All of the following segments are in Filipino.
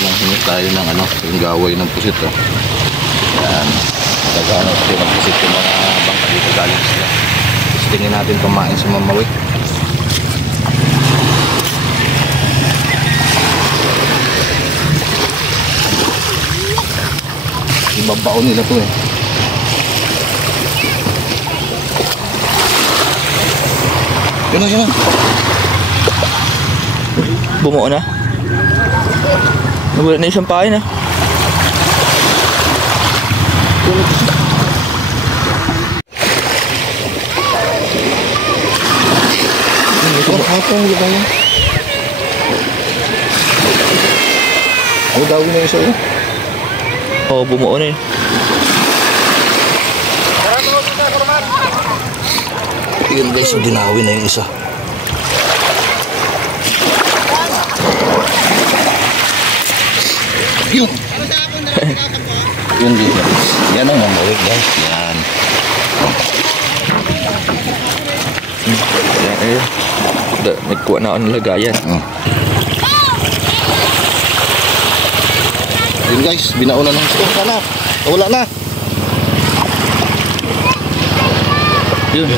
Nanghingi tayo ng ano, yung gaway ng pusit. Oh. Yan. Naghahanap tayo ng pusit yung mga bangka dito galing sila. Tapos tingin natin kumain sa mamawik. Ibabaon nila to eh. Yun na. Bumuo na. Nawala na isang pain ah. Hapong di ba yan? Daw na isa eh. Oo, bumuo na eh. Yun guys, dinawi na yung isa. Yun. Yun dito. Yan ang mamawik guys. Yan. Yan. Nagkuha na ako ng lagayan. Yun guys, binauna ng store sana. Wala na. Yun.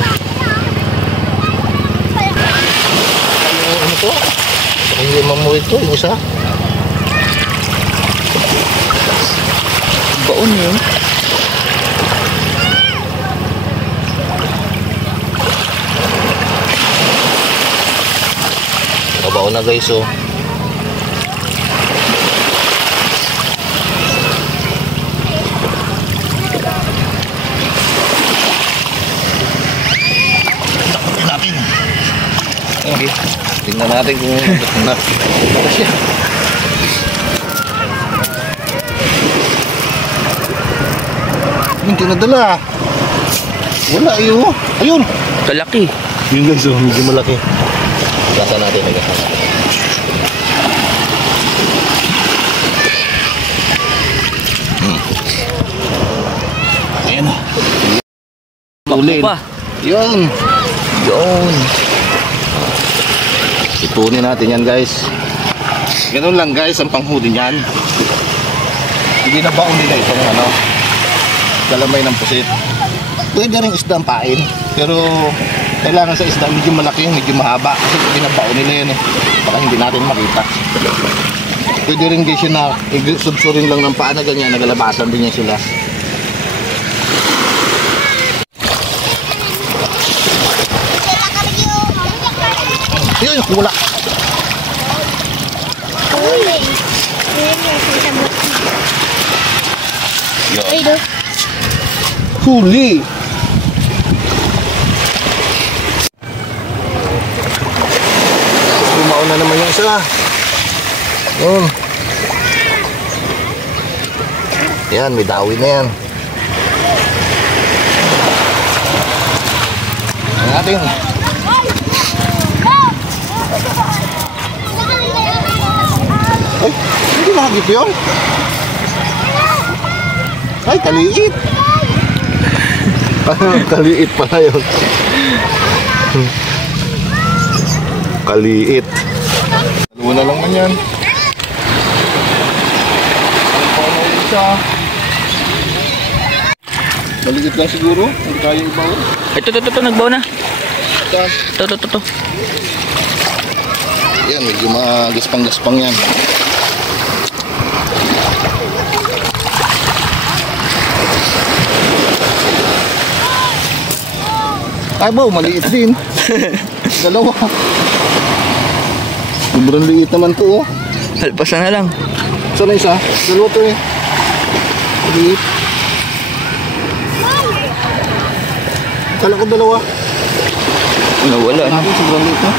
Ano to? Hindi mamawik to, yung isa. Baon yun. Baon na guys oh. Takutin natin. Okay. Tingnan natin kung na siya. Hindi nadala. Wala yun. Ayun. Kalaki. Yun guys oh, medyo malaki. Gasa natin. Ayan na. Tulin. Yun. Ipunin natin yan guys. Ganun lang guys ang panghuli niyan. Hindi na baon nila itong ano, galamay ng pusit. Pwede rin isda ang pain, pero kailangan sa isda medyo malaki, medyo mahaba kasi binabaon nila yan eh. Baka hindi natin makita. Pwede rin guys yun na subsurin lang ng paa na ganyan, nagalabasan din yan sila. Yun, wala. Huli. Lumaon na naman yung isa. Yun. Yan, may dawi na yan. Ang ating. Ay, hindi mahagip yun. Ay, kaliit. Kaliit pala yun. Kaliit. Dalawa na lang man yan. Maliit lang siguro. Hindi kaya ibaw. Ito, nagbaw na. Ito. Yan, medyo magaspang-gaspang yan. Ay ba, maliit din. Dalawa. Sobrang liit naman to oh. Halpasan na lang. Saan na isa? Dalawa to eh. Maliit. Kala ko dalawa. Nawala na. Sobrang liit na.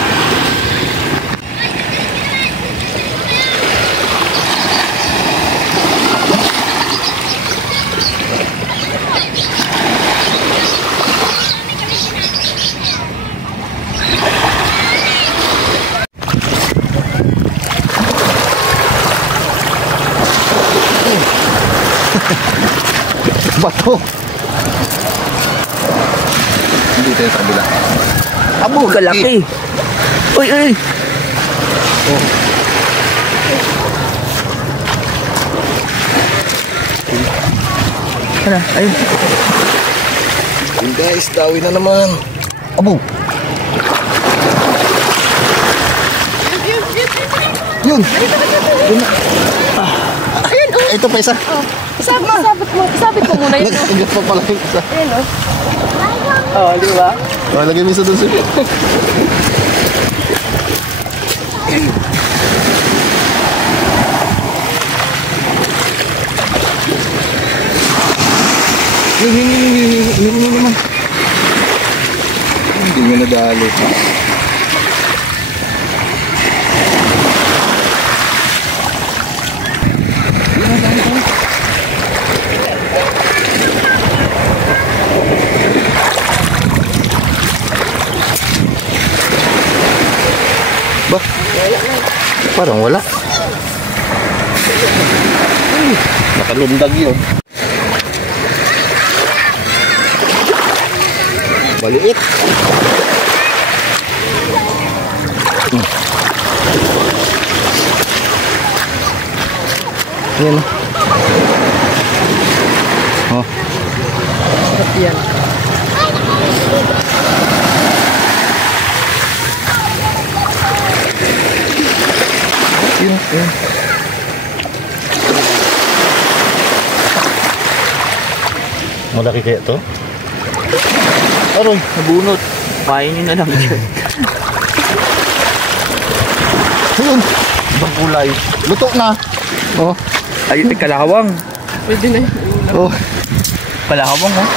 Bato. Hindi tayo sa kabila. Abo, kalaki. Uy. Oh. Ano? Ayun. Yun guys, dawi na naman. Abo. Yun. Yun. Ayun, oh. Ito pa isa. Sabit mo muna yun. Nag-ingat pa pala yung isa. Ayun, oh. Oh, di ba? Oh, lagay mo isa dun sa Yun naman. Hindi mo nadali. Ba? Parang wala. Nakalundag yun. Maliit. Ayan. Oh. Sarap yan. Yun. Malaki kaya to? Aroy, nabunot. Kainin na lang yun. Ayun. Ibang kulay. Luto na. Oh. Ayun, may kalawang. Pwede na yun. Oh. Kalawang, oh.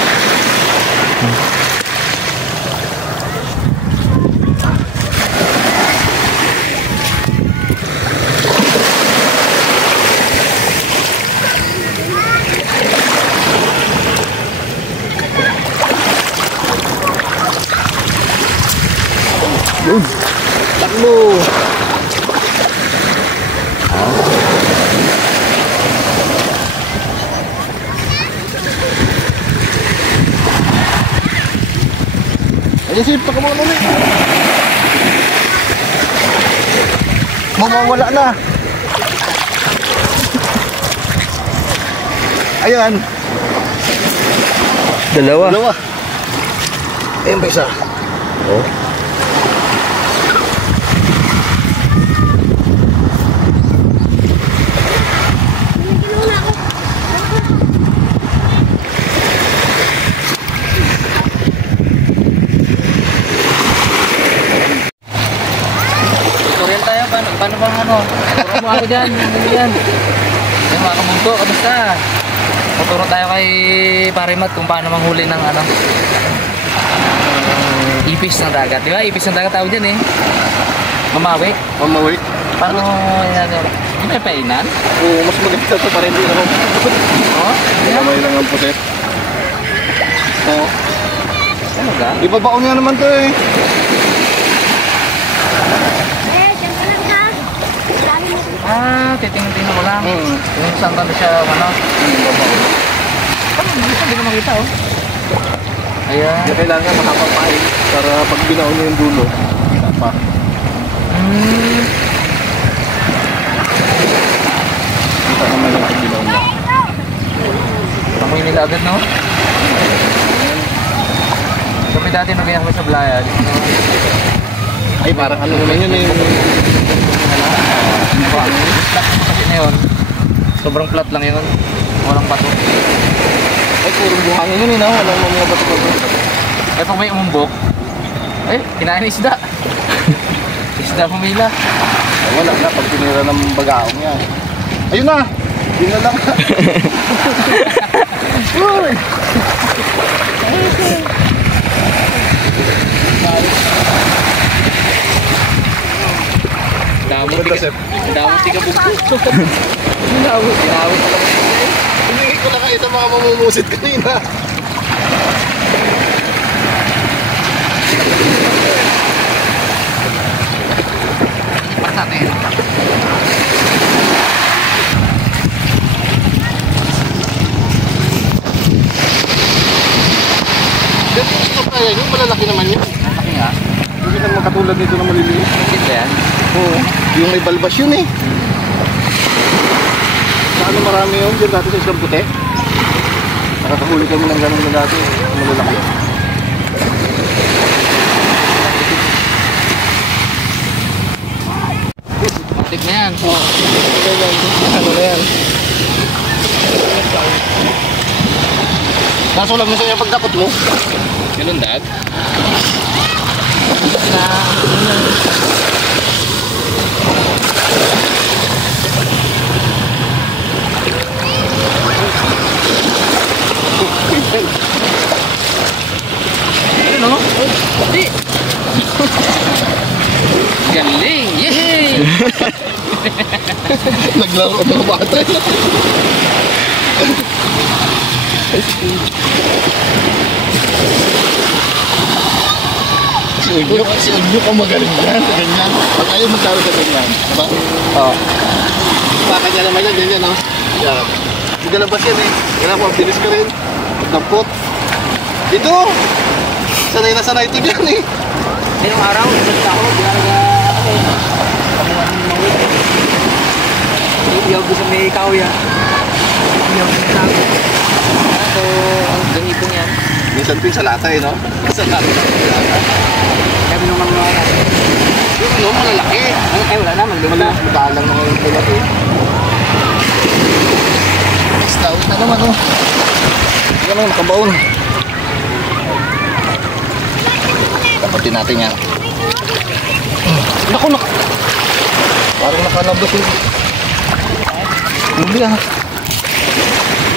Yun. Takbo. Ayun, sip, pa ka mga ulit. Mawawala na. Ayan. Dalawa. Dalawa. Ayan pa isa. Oh. Tutorial tayo, paano bang ano? Turo mo ako dyan, yan. Yung mga kamunto, kamusta? Tuturo tayo kay Parimat kung paano manghuli ng ano, ipis ng dagat. Di ba? Ipis ng dagat tawag dyan eh. Mamawi. Mamawi. Paano yan? Hindi may painan? Oo, mas maganda ito para hindi naman. Oo. Kamay lang ang puset. Oo. Ano ka? Ibabaon nga naman to eh. Titingin-tingin ko lang. Kung saan kami siya, ano? Hindi ko makita, oh. Ayan. Hindi kailangan mahapang pain para pag binaon niyo yung dulo, kita pa. Kita naman yung pag binaon niya. Tamoy nila agad, no? Kami dati nagaya kami sa Blayan. Ay, parang ano naman yun eh. Kasi na yun. Sobrang flat lang yun. Walang bato. Ay, purong buhangin yun eh, no? Walang mga bato-bato. Eh, pag may umumbok, eh, kinain na isda. Isda pumila. Ay, wala na, pag tinira ng bagaong yan. Ayun na! Yun na lang. Uy! Damot tiga bukso. Dinawit pa lang. Hindi ko na kayo ito mga mamumusit kanina. Ipak natin. Dito ito kaya yun, malalaki naman yun. Laki nga. Hindi naman katulad nito na maliliit. Ito yan. Oo. Yung may balbas yun eh. Saan marami yun? Diyan dati sa isang puti. Nakakahuli kami ng ganun na dati. Malalaki. Matik na yan. Oo. Ano na yan? Kaso lang na sa'yo pagdakot mo. Ganun dad. Ano? Hindi. Galing! Yay! Naglaro ka mga bata. Si Unyok ang magaling yan. Ganyan. Pag ayaw maglaro ka ganyan. Diba? Oo. Baka niya naman yan. Ganyan, no? Yeah. Hindi labas yan eh. Kailangan mo, bilis ka rin. Pagdampot. Dito! Sanay na sanay ito dyan eh. Ngayong araw, isa ako, ginagawa ako. Pamuhan ng mga wait. Iyaw ko sa may kawya. Iyaw ko sa kawya. So, ang ganitong yan. Minsan din sa lata eh, no? Sa lata. Sabi nung mga Yung ano, malalaki. ay wala naman, lumala. Madalang mga malalaki. Next out na naman, oh. Yan ang nakabaon. Tapatin natin yan. Naku, parang nakalabas yung... Hindi ah.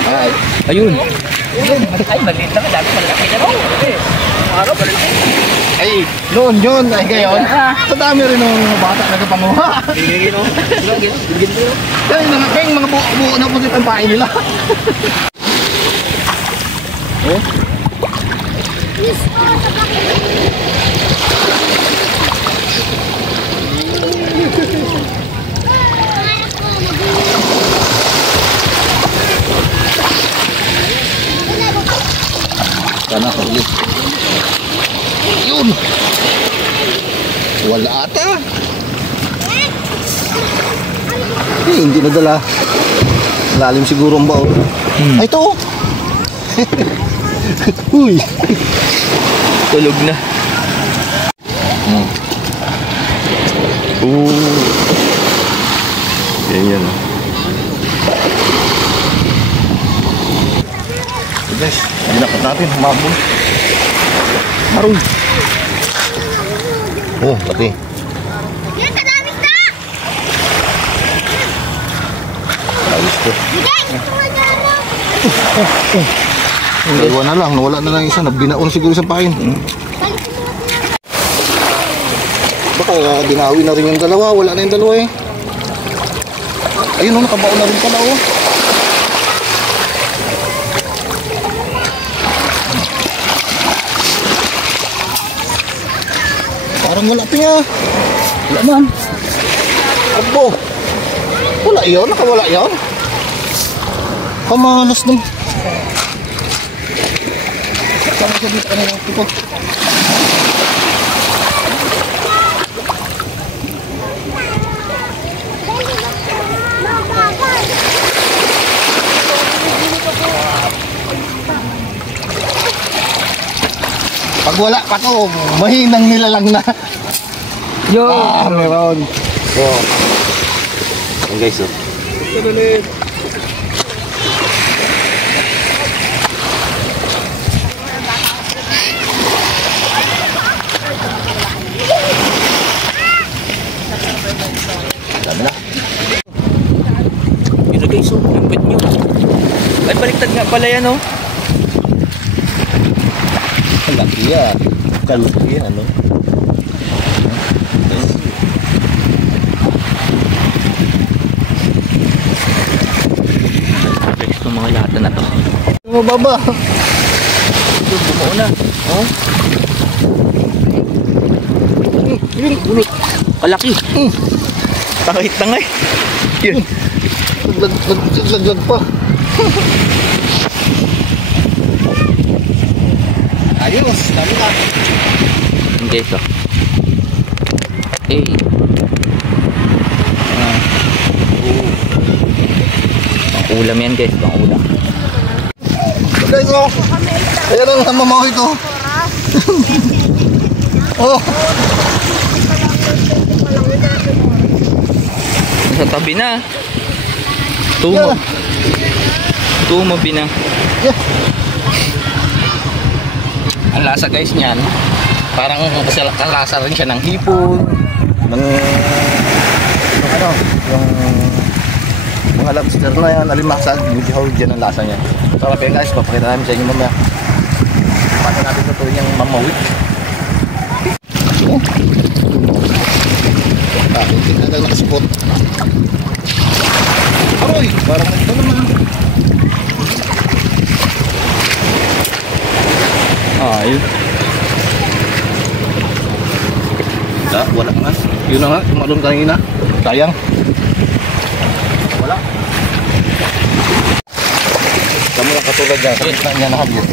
Ay. Ayun. Ay, maliit lang. Dami malaki na rin. Araw, malaki. Ay, noon yun. Ay, ngayon. Sa dami rin ng bata nagpapanguha. Gigigin o. Gigigin mo. Kaya yung mga buo na pusit ang pain nila. Oh. Sana ulit. Yun. Wala ata. Hindi nadala. Lalim siguro ang baon. Ay, ito. Uy. Tulog na. Ganyan. Guys, ginakot natin, humabol. Maroy. Oh, laki. Yan, kadami na! Ayos to. Guys, tumanya mo! Dalawa na lang, nawala na lang isa. Nabinaon siguro sa pain. Baka dinawi na rin yung dalawa. Wala na yung dalawa eh. Ayun o, nakabaon na rin pala o. Parang wala pa nga. Wala man. Abo. Wala yun, nakawala yun. Kamalas nung. Sama siya dito kanina ito. Pag wala pa to, mahinang nilalang na. Yo! Meron. So, yan guys, oh. Dami na. Ito guys, oh. Ang pet nyo. Ay, baliktad nga pala yan, oh. Laki yan. Kalaki yan, ano? Itong mga lata na to. Mababa. Ito, bumuo na. Oh. Ulot. Kalaki. Tangay-tangay. Yun. Laglag pa. Ayos, dami na. Okay, so. Hey. Pang ulam yan guys, pang ulam. Guys, oh. Ayan ang namamaw ito. Oh. Sa tabi na. Tumo. Tumabi na. Yeah. Ang lasa guys niyan, parang kalasa rin siya ng hipon, Ng ano, yung mga lobster na yan, alimaksa, hindi hawag dyan ang lasa niya. Sarap yan guys, papakita namin sa inyo mamaya. Paano natin ito yung mamawit. Hindi na lang nakaspot. Aroy, parang ito naman. yun. Wala nga. Yun na nga, tumalon kanina. Sayang. Wala. Kami lang katulad dyan. Sa niya nakabit.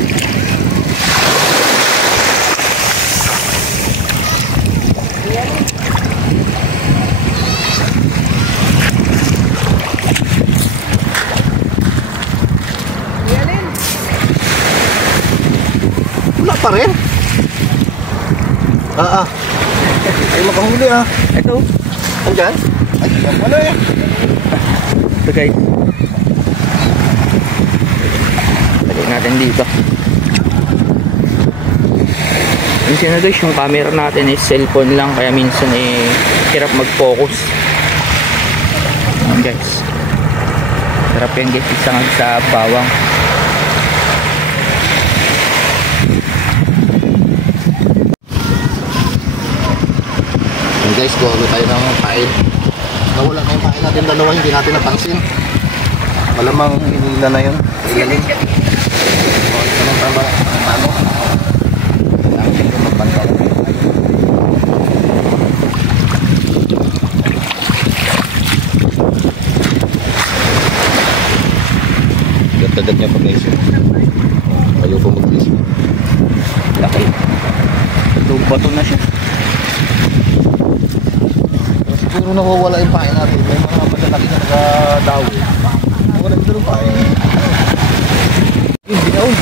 Wala pa rin. Ay makahuli Ito. Andyan? Ay, wala eh. Ito guys. Lagay natin dito. Minsan na guys, yung camera natin is cellphone lang, kaya minsan hirap mag-focus. Ayan guys. Sarap yan guys, isang sa bawang. Guys, kuha tayo ng pain. Nawala na yung pain natin dalawa, hindi natin napansin. Malamang hinila na yun. Ilalim. So, ito nang tama. Ano? Kailangan ko magpantaw. Gagad niya pag-isip. Ayaw ko mag-isip. Laki. Bato na siya. Siguro nawawala yung pain natin. May mga malalaki na nagadawi. Nawala yung pain. Yun, binaon.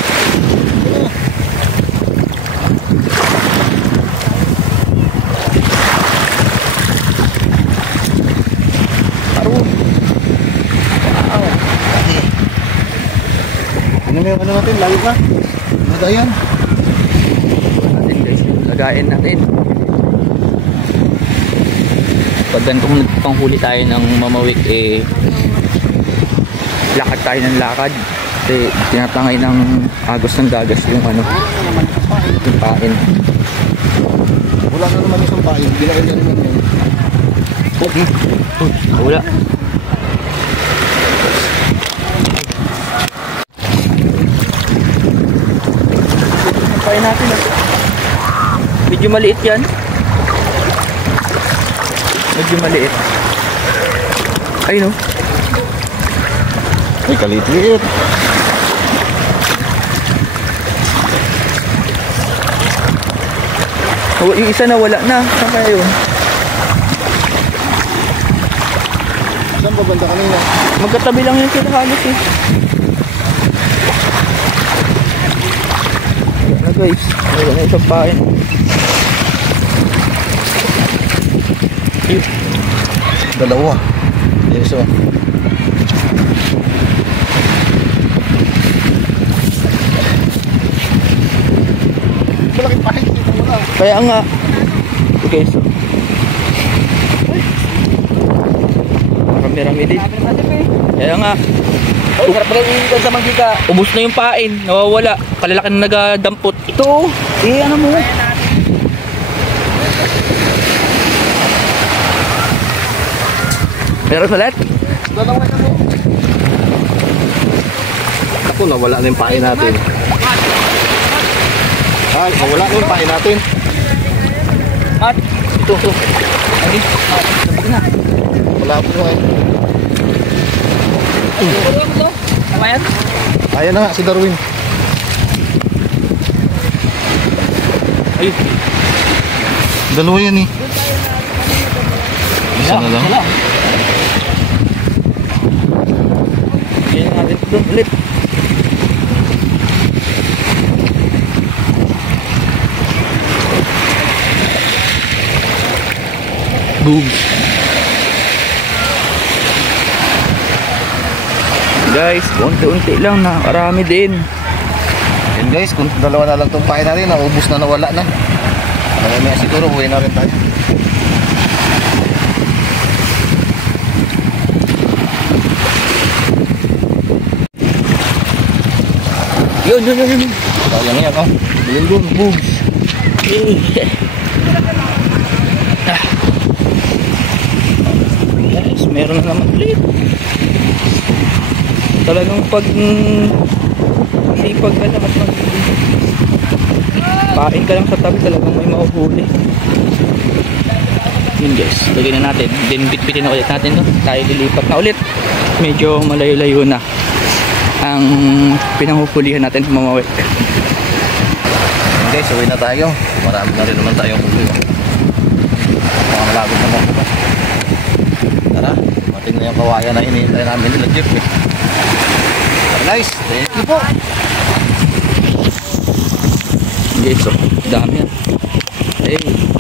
Aroon. Wow. Ano yung ano natin? Layo na. Nagayan. Natin guys, lagayin natin. Pag ganito kung nagpanghuli tayo ng mamawik, lakad tayo ng lakad. Kasi tinatangay ng agos ng gagas yung ano, yung pain. Wala na naman isang pain. Ginain na naman yun. Wala. Yung pain natin. Medyo maliit yan. Medyo maliit. Ay no. Ay, kalit-liit. Yung isa na wala na. Saan kaya yun? Saan ba banda kanina? Magkatabi lang yung kinahalos eh. Wala na guys. Wala na isang pain. Ayun. Dalawa. Yes, oh. Malaki pain. Kaya nga. Okay, so. Marami-rami din. Kaya nga. Ay, sarap rin yung sa mantika. Ubus na yung pain. Nawawala. Kalalaki na nagadampot. Ito, ano mo? Meron ulit? Dalawa na mo. Ako, nawala na yung pain natin. Ay, nawala na yung pain natin. At, ito. Ay, sabog na. Wala po eh. Ano mo to? Tama yan? Ayan na nga, si Darwin. Ay. Dalawa yan eh. Isa na lang. Wala. Yan natin doon ulit. Boobs. Guys, unti-unti lang na, karami din. Yan guys, kung dalawa na lang itong pain natin, naubos na, nawala na. Mamaya siguro, uwi na rin tayo. Yun. Sayang yan, oh. Yun, boobs. Guys, meron na naman ulit. Talagang pag sipag ka naman pain ka lang sa tabi, talagang may mahuhuli. Yun guys, lagyan na natin. Then bitbitin na ulit natin, no? Tayo lilipat na ulit. Medyo malayo-layo na ang pinanghuhulihan natin mamawik. Guys, uwi na tayo. Marami na rin naman tayong huli. Mga malapit na mga ba? Tara, mating na yung kawayan na hinihintay namin nila Jeff. Guys, thank you po. Guys, so dami yan. Hey.